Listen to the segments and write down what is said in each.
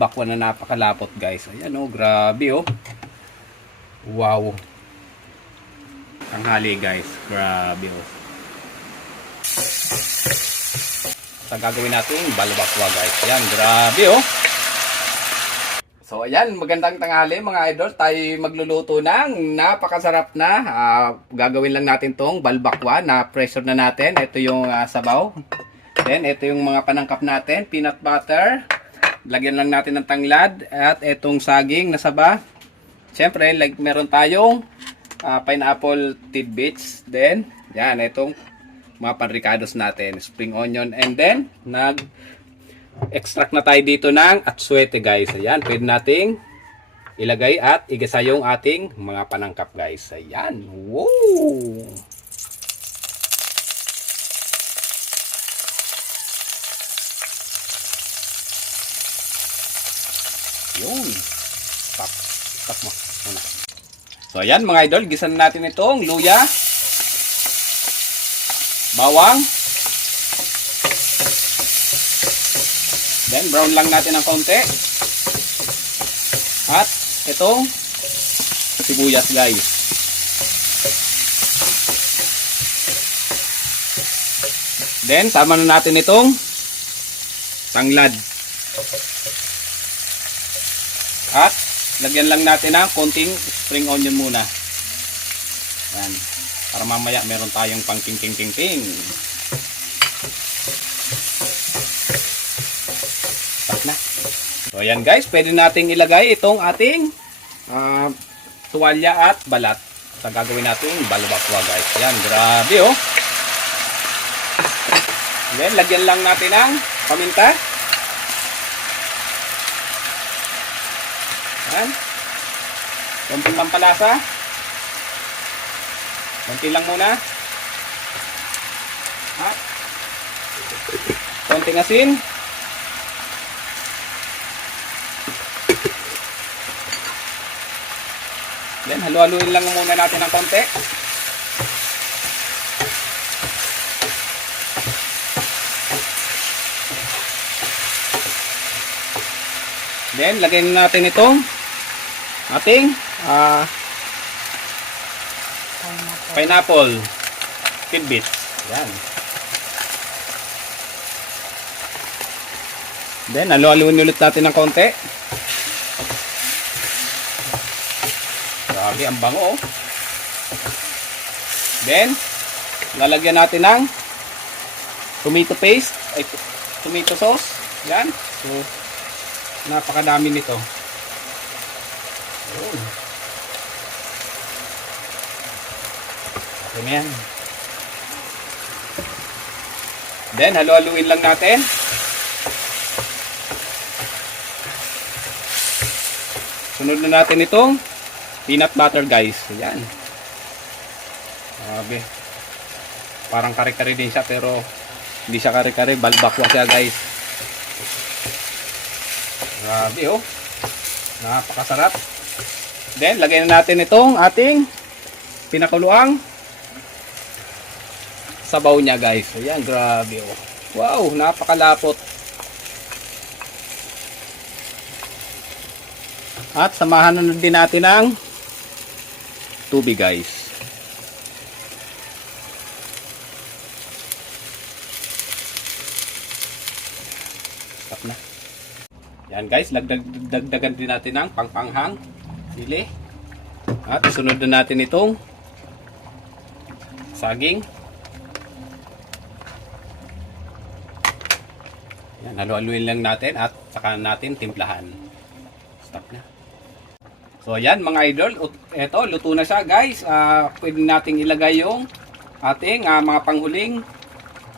balbakwa na napakalapot guys. Ayan oh, grabe oh. Wow. Tanghali guys. Grabe oh. Sa gagawin natin, balbakwa guys. Ayan, grabe oh. So ayan, magandang tanghali mga idol. Tayo magluluto ng napakasarap na. ah, gagawin lang natin tong balbakwa na pressure na natin. Ito yung ah, sabaw. Then ito yung mga panangkap natin, peanut butter. Lagyan lang natin ng tanglad at itong saging na saba. Siyempre, like meron tayong ah, pineapple tidbits. Then, yan, itong mga panricados natin, spring onion and then nag extract na tayo dito ng atsuete guys. Ayan, pwede nating ilagay at igisa yung ating mga panangkap guys. Ayan. Wow! Yun. Stop. Stop mo. Muna. So ayan mga idol, gisan natin itong luya, bawang, Then, brown lang natin ng konti. At, itong sibuyas, guys. Then, sama na natin itong tanglad. At, lagyan lang natin ng konting spring onion muna. Yan. Para mamaya meron tayong pang ting ting ting ting. Stop na. So ayan guys, pwede nating ilagay itong ating ah, tuwalya at balat. Sa gagawin natin balbakwa guys. Ayan, grabe oh. Then, lagyan lang natin ng paminta. Ayan. Konting pampalasa. Konti lang muna. At konting asin. Then, halu-haluin lang muna natin ng konti. Then, lagyan natin itong ating ah, pineapple tidbits. Yan. Then, halu-haluin ulit natin ng konti. Grabe, ang bango oh. Then, lalagyan natin ng tomato paste, ay tomato sauce. Yan. So, napakadami nito. Yun. Okay na yan. Then, halu-haluin lang natin. Sunod na natin itong peanut butter guys. Ayan. Grabe. Parang kare-kare din siya pero hindi siya kare-kare. Balbakwa siya guys. Grabe oh. Napakasarap. Then, lagyan na natin itong ating pinakuluang sabaw niya guys. Ayan, grabe oh. Wow, napakalapot. At samahan na din natin ang tubig guys. Stop na. Yan guys, dagdagan din natin ng pangpanghang sili. At sunod na natin itong saging. Yan, halu-haluin lang natin at saka natin timplahan. Stop na. So ayan mga idol, eto luto na siya guys. Ah, pwede nating ilagay yung ating ah, mga panghuling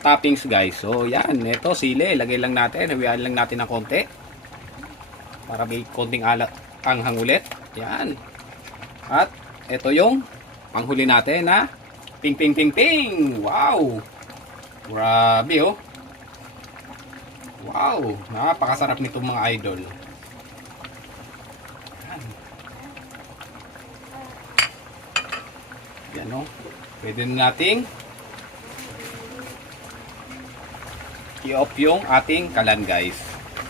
toppings guys. So yan, eto sili, ilagay lang natin, hawian lang natin ng konti. Para may konting alat anghang ulit. Yan. At eto yung panghuli natin na ping ping ping ping. Wow. Grabe oh. Wow, napakasarap nito mga idol. Yan o. Pwede na nating i-off yung ating kalan guys.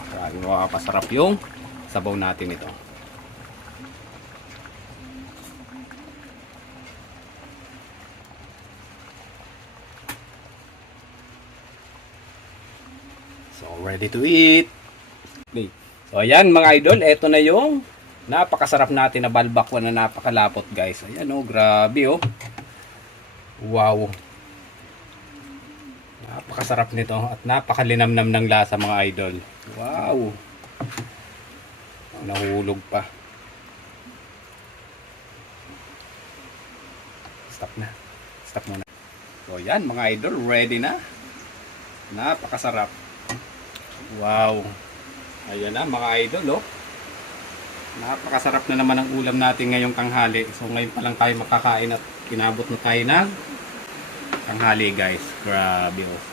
Grabe makakasarap yung sabaw natin ito. So, ready to eat. Okay. So, ayan mga idol, eto na yung napakasarap natin na balbakwa na napakalapot guys. Ayan oh, grabe oh. Wow. Napakasarap nito at napakalinamnam ng lasa mga idol. Wow. Nahulog pa. Stop na. Stop muna. So yan mga idol, ready na. Napakasarap. Wow. Ayan na mga idol oh. Napakasarap na naman ang ulam natin ngayong tanghali. So ngayon pa lang tayo makakain at kinabot na tayo ng tanghali guys. Grabe oh.